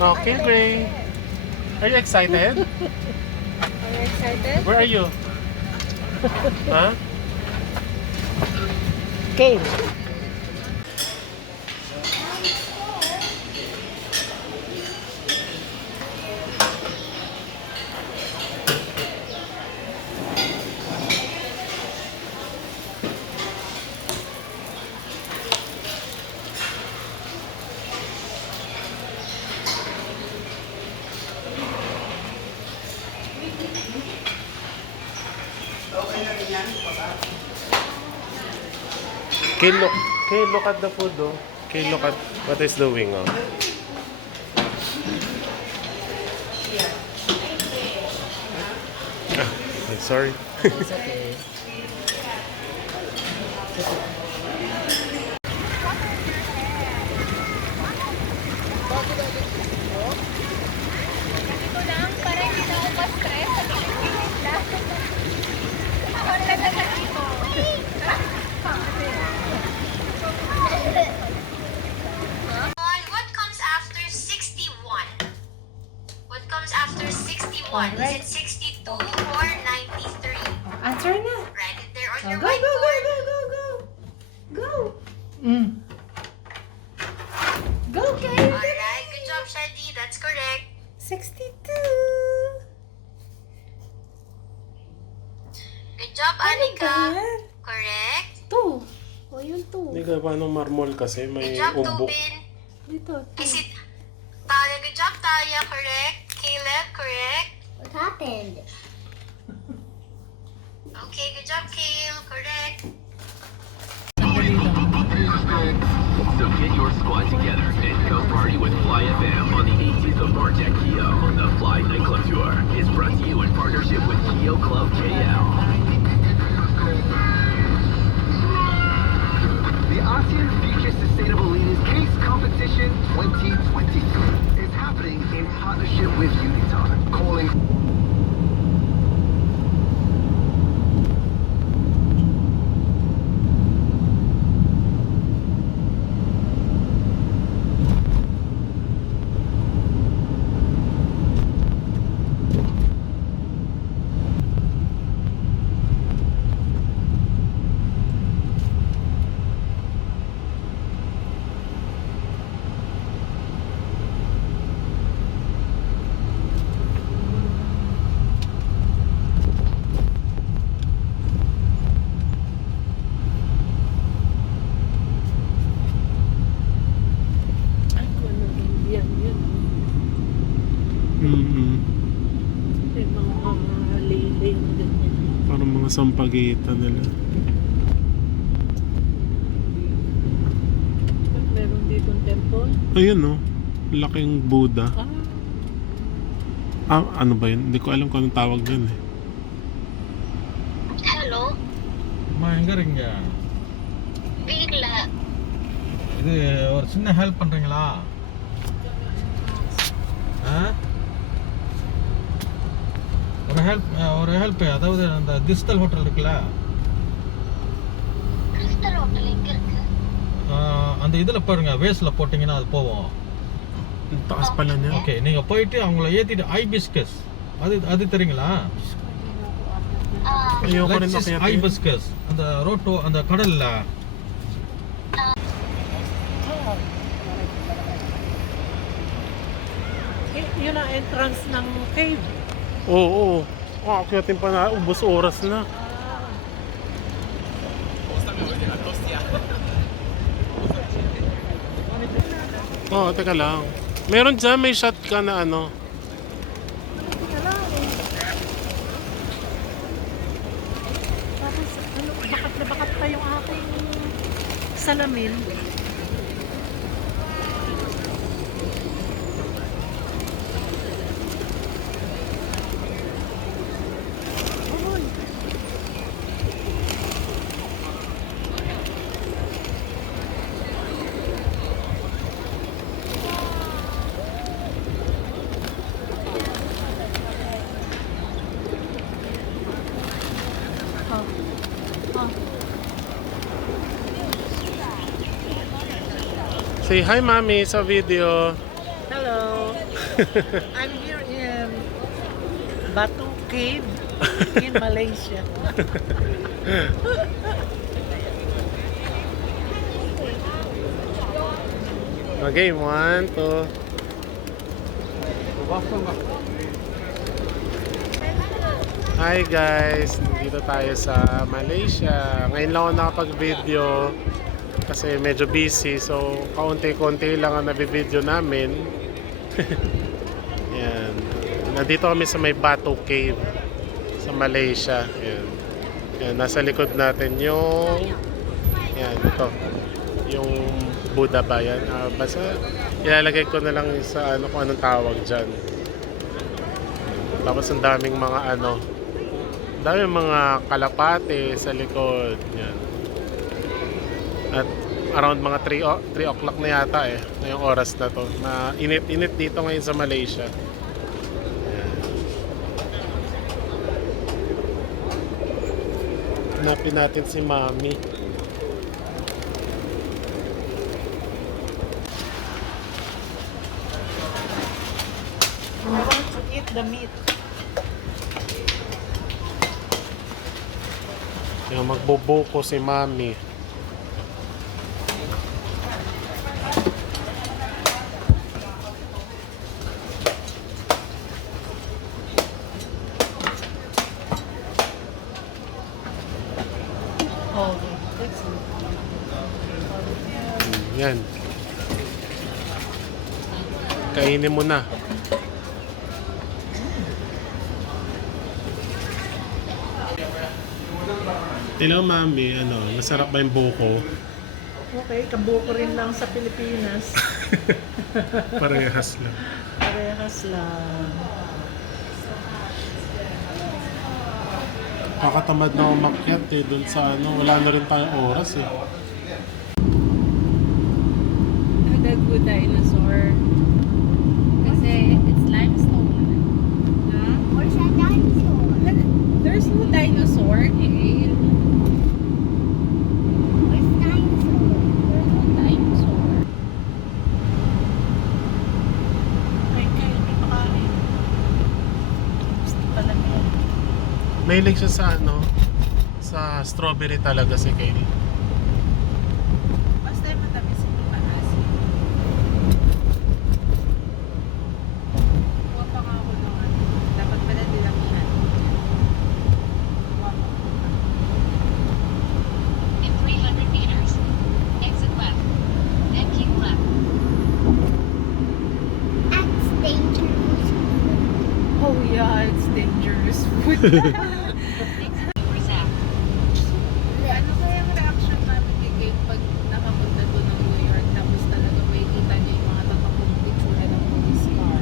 Okay, Gray. Are you excited? Are you excited? Where are you? Huh? Game. Look at the food, oh. Okay, look at what is doing, oh. I'm sorry. It's okay. Ganito lang, para hindi na ako pa-stress sa pagkikinig lang. Ako talaga dito. What comes after 61? What comes after 61? Is it 62 or 93? Answer na. Write it there on Oh, your go, go, go, whiteboard. go, go, go. Go. Go, Kay. Alright, good job, Shadi. That's correct. 62. Good job, Ano Anika. ba yan? Correct. 2. O, yun 2. Hindi ka paano marmol kasi Good may job, ubo. Tubin. Dito, 2. Is it Talia? Good job, Talia. Correct. Caleb, correct. What happened? Okay, good job, Kale. Correct. So get your squad together and go party with Fly FM on the 18th of March at Kio. The Fly Nightclub Tour is brought to you in partnership with Kio Club KL. The ASEAN Future Sustainable Leaders Case Competition 2023 is happening in partnership with Unitar, calling Ay, kung ano yan, yun. May mga liling din yan. Parang mga sampagitan nila. Ba't meron dito temple? Ayun, no. Laking Buddha. Ano ba yun? Hindi ko alam kung anong tawag dyan, eh. Hello, அம்மா எங்க இருக்கீங்க வீட்ல. இது ஒரு சின்ன ஹெல்ப் பண்றீங்களா ஆ? ஒரு ஹெல்ப் அதாவது அந்த டிஜிட்டல் ஹோட்டல் இருக்குல்ல கிறிஸ்டல் ஹோட்டல் எங்க இருக்கு? அந்த இதுல பாருங்க வேஸ்ல போட்டீங்கன்னா அது போவோம் Ang taas pala niya. Okay நீங்க போயிட்டு அவங்கள ஏத்திட்டு ஐபிஸ்கஸ் அது தெரியுங்களா Ayoko rin makiyatin. ஐபிஸ்கஸ் அந்த ரோட்டோ அந்த கடல்ல Yun ang entrance ng cave. Oo. Akyatin pa na. Ubus oras na. Oo, teka lang. Meron dyan, may shot ka na ano. Tapos, bakat na bakat pa yung aking salamin. Say hi, Mami, sa video. Hello. I'm here in Batu Cave in Malaysia. Okay, 1, 2. Hi guys, nandito tayo sa Malaysia. Ngayon lang ako nakapag-video kasi medyo busy, so kaunti-kunti lang ang nabibideo namin. Yan. Nandito kami sa may Batu Cave sa Malaysia. Yan. Yan, nasa likod natin yung ito. Yung Buddha ba yan? Basta ilalagay ko na lang sa kung anong tawag dyan. Tapos ang daming mga daming mga kalapate sa likod. Yan. At around mga 3 o'clock na yata ngayong oras na to. Na init-init dito ngayon sa Malaysia. Yan. Hanapin natin si Mami. I want to eat the meat. Yung magbubuko si Mami. Okay, that's it. Yan. Kainin mo na. Hello, Mami. Masarap ba yung buko? Okay, kabuko rin lang sa Pilipinas. Parehas lang. Parehas lang. Kakatamad na umakyat dun sa wala na rin tayong oras The good dinosaur. Kasi it's limestone. Huh? Where's that dinosaur? There's no dinosaur. Kale. Where's the dinosaur? There's no dinosaur. Ay, kayo, may makain. Gusto pala niya. Mahilig siya sa sa strawberry talaga si Kaylee. Basta yung matamis yung maasim. Huwag pa nga ako doon. Dapat pala dilamihan. In 300 meters, exit left. Then keep left. That's dangerous. Oh yeah, it's dangerous food. Reserve. Ano kaya ang reaction namin ni Kate pag nakapunta doon ng New York tapos talaga may kita niya yung mga tatakong picture ng police car?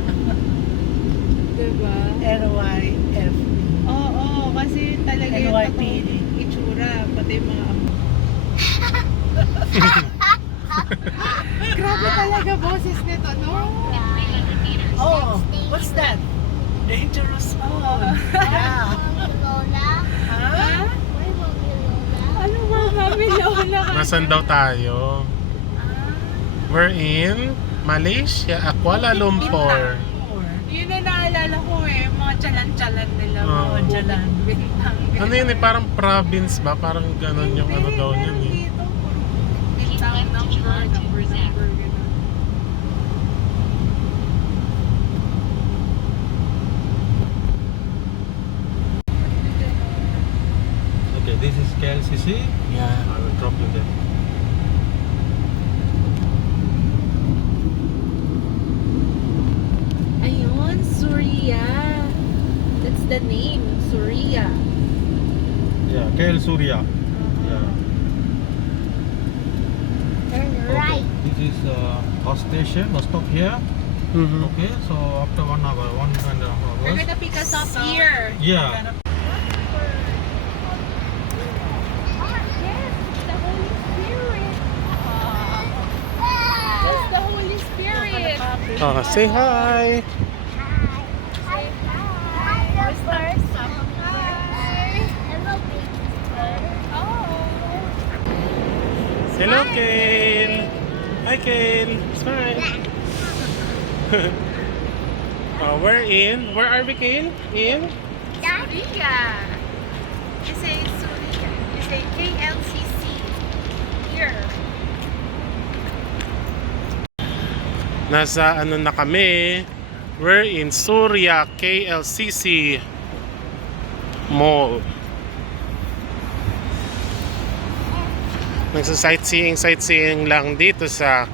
Diba? NYF. Oo, kasi talaga yung NYPD. takong itsura, pati yung mga Grabe talaga boses nito, no? In 300 meters, Oh, next what's station. that? Dangerous food. Yeah. Lola? Ha? Where will be Lola? Ano ba, Mami Lola ka? Nasaan daw tayo? We're in Malaysia, Kuala Lumpur. Yun na naalala ko mga tsalan-tsalan nila. Oo. Mga tsalan. Bintang. Ano yun parang province ba? Parang ganon yung daw yun Dito, puro bintang, number, ganun. Okay, this is KLCC. Yeah. I will drop you there. Ayun, Surya. That's the name, Surya. Yeah, KL Surya. Yeah. Turn Okay. right. This is bus station. Bus stop here. Mhm. Okay, so after 1 hour, 1.5 They're hours. gonna pick us up here. Yeah. The Holy Spirit. That's the Holy Spirit. Say hi! Hi. First. Hello, baby. Hello, Kale! Hi, Kale! Smile! Where are we, Kale? In? Suria. You say Suria. You say KLCC. Here. Nasa ano na kami? We're in Surya KLCC Mall. Sightseeing lang dito sa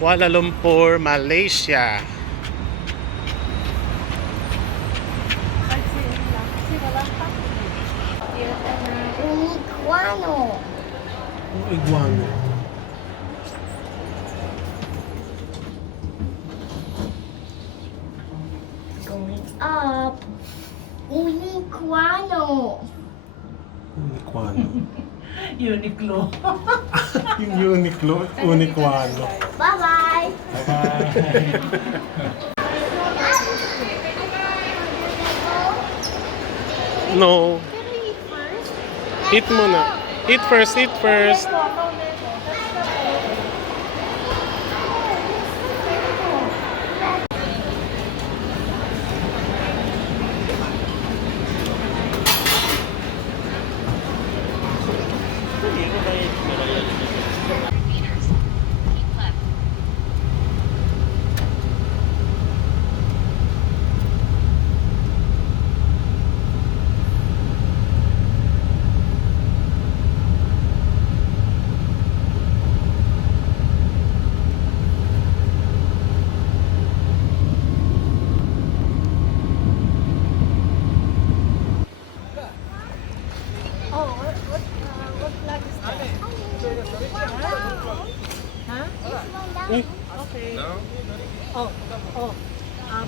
Kuala Lumpur, Malaysia. Uniquano. Iguana. Going up. Uniquano. Uniquano. Uniqlo. Yung Uniqlo, Uniquano. Bye-bye. No. Eat muna. Eat first, eat first. Okay. Oh.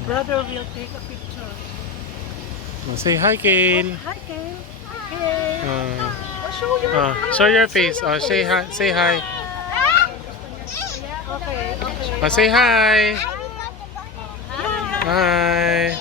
Brother will take a picture. Say hi, Kale. Hi, Kale. Kale. Show your face. Show your face. Say hi. Say hi. Okay. Say hi. Hi.